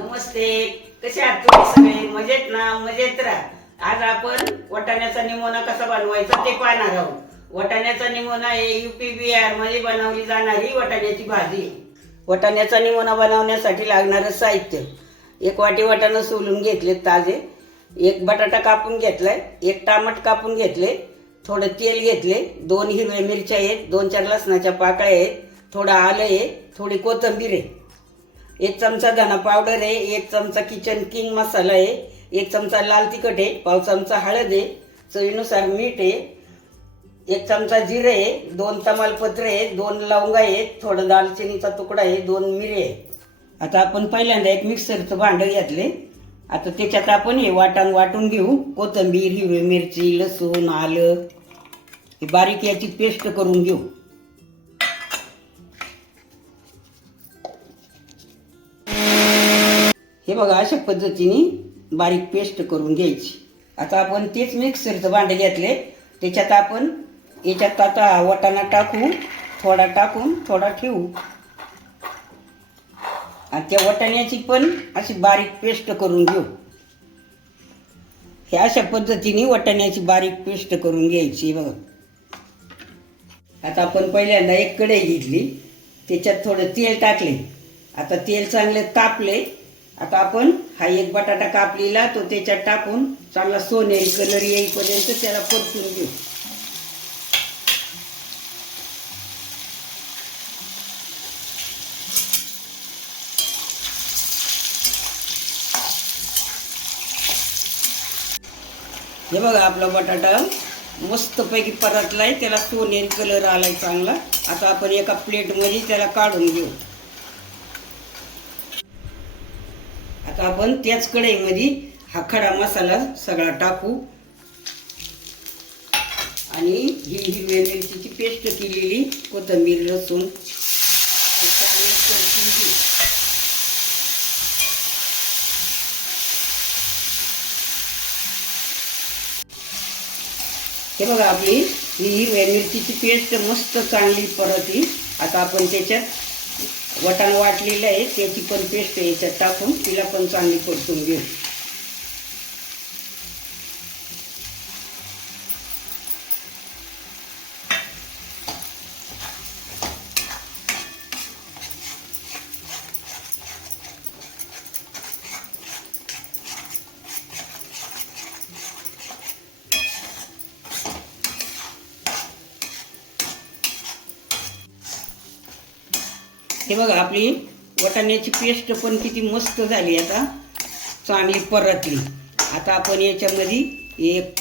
नमस्ते. कसे आहात तुम्ही सगळे? मजेत ना? मजेत राहा आज आपण वटाण्याचा निमोना कसा बनवायचा ते पाहणार आहोत. वटाण्याचा निमोना हे युपी बिहारमध्ये बनवली जाणारी वटाण्याची भाजी. आहे. वटाण्याचा निमोना बनवण्यासाठी लागणारं साहित्य. एक वाटी वाटाणं सोलून घेतले ताजे. एक बटाटा कापून घेतलाय. एक टामट कापून घेतले. थोडं तेल घेतले. दोन हिरव्या मिरच्या आहेत. दोन चार लसणाच्या पाकळ्या आहेत. थोडं आलं आहे. थोडी कोथिंबीर आहे. एक चमचा धना पावडर आहे एक चमचा किचन किंग मसाला आहे एक चमचा लाल तिखट आहे पाव चमचा हळद आहे चवीनुसार मीठ आहे एक चमचा जिरे आहे दोन तमालपत्र आहे दोन लवंगा आहेत थोडं दालचिनीचा तुकडा आहे दोन मिरे आहे. आता आपण पहिल्यांदा एक मिक्सरचं भांडं घेतले आता त्याच्यात आपण हे वाटण वाटून घेऊ. कोथिंबीर हिरवी मिरची लसूण आलं. हे बारीक याची पेस्ट करून घेऊ. हे बघा अशा पद्धतीने बारीक पेस्ट करून घ्यायची. आता आपण तेच मिक्सरचं भांडे घेतले. त्याच्यात आपण याच्यात आता वाटाणा टाकू थोडा टाकून थोडा ठेवू. आणि त्या वाटाण्याची पण अशी बारीक पेस्ट करून घेऊ. हे अशा पद्धतीने वटाण्याची बारीक पेस्ट करून घ्यायची बघा. आता आपण पहिल्यांदा एक कढई घेतली. त्याच्यात थोडं तेल टाकले. आता तेल चांगले तापले. आता आपण हा एक बटाटा कापलेला तो त्याच्यात टाकून चांगला सोनेरी कलर येईपर्यंत त्याला परतून घेऊ. हे बघा आपला बटाटा मस्तपैकी परतलाय त्याला सोनेरी कलर आलाय चांगला. आता आपण एका प्लेटमध्ये त्याला काढून घेऊ. आपण त्याच कढईमध्ये हा खडा मसाला सगळा टाकू. आणि ही हिरव्या मिरचीची पेस्ट केलेली कोथिंबीर लसूण हे हे बघा आपली ही हिरव्या मिरचीची पेस्ट मस्त चांगली परतली. आता आपण त्याच्यात वटाण वाटलेलं आहे त्याची पण पेस्ट याच्यात टाकून तिला पण चांगली परतून घेऊ. हे बघा आपली वटाण्याची पेस्ट पण किती मस्त झाली आता. चांगली परतली. आता आपण याच्यामध्ये एक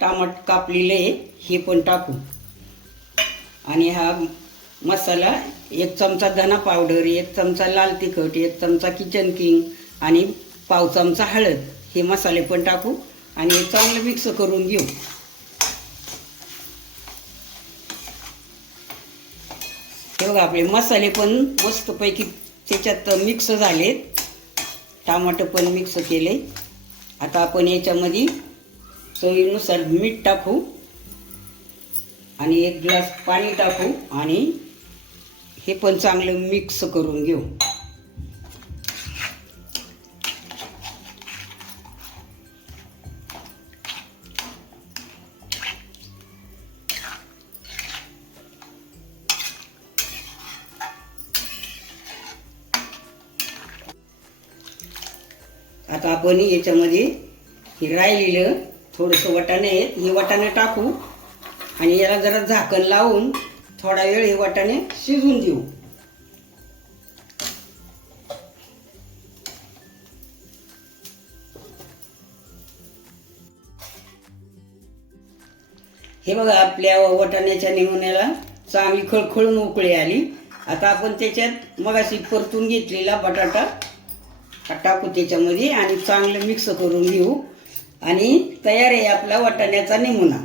टमाट कापलेलं आहे हे पण टाकू. आणि हा मसाला एक चमचा धना पावडर एक चमचा लाल तिखट एक चमचा किचन किंग आणि पाव चमचा हळद हे मसाले पण टाकू आणि चांगलं मिक्स करून घेऊ. हे बघा आपले मसाले पण मस्तपैकी त्याच्यात मिक्स झालेत टमाटर पण मिक्स केले. आता आपण याच्यामध्ये चवीनुसार मीठ टाकू आणि एक ग्लास पाणी टाकू आणि हे पण चांगलं मिक्स करून घेऊ. आता आपण याच्यामध्ये हे राहिलेलं थोडंसं वाटाणे आहेत. हे वाटाणे टाकू आणि याला जरा झाकण लावून थोडा वेळ हे वाटाणे शिजून देऊ. हे बघा आपल्या वाटाण्याच्या निमोन्याला चांगली खळखळून उकळी आली. आता आपण त्याच्यात मगाशी परतून घेतलेला बटाटा टाकू त्याच्यामध्ये आणि चांगलं मिक्स करून घेऊ. आणि तयार आहे आपला वाटाण्याचा निमुना.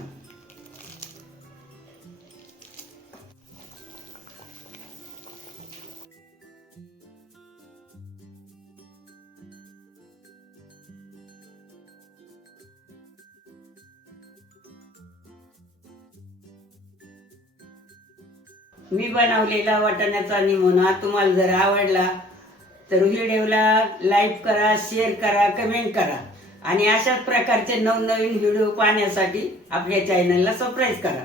मी बनवलेला वाटाण्याचा निमुना तुम्हाला जर आवडला तर व्हिडिओला लाईक करा शेअर करा कमेंट करा. आणि अशाच प्रकारचे नवनवीन व्हिडिओ पाहण्यासाठी आपल्या चॅनलला सबस्क्राईब करा.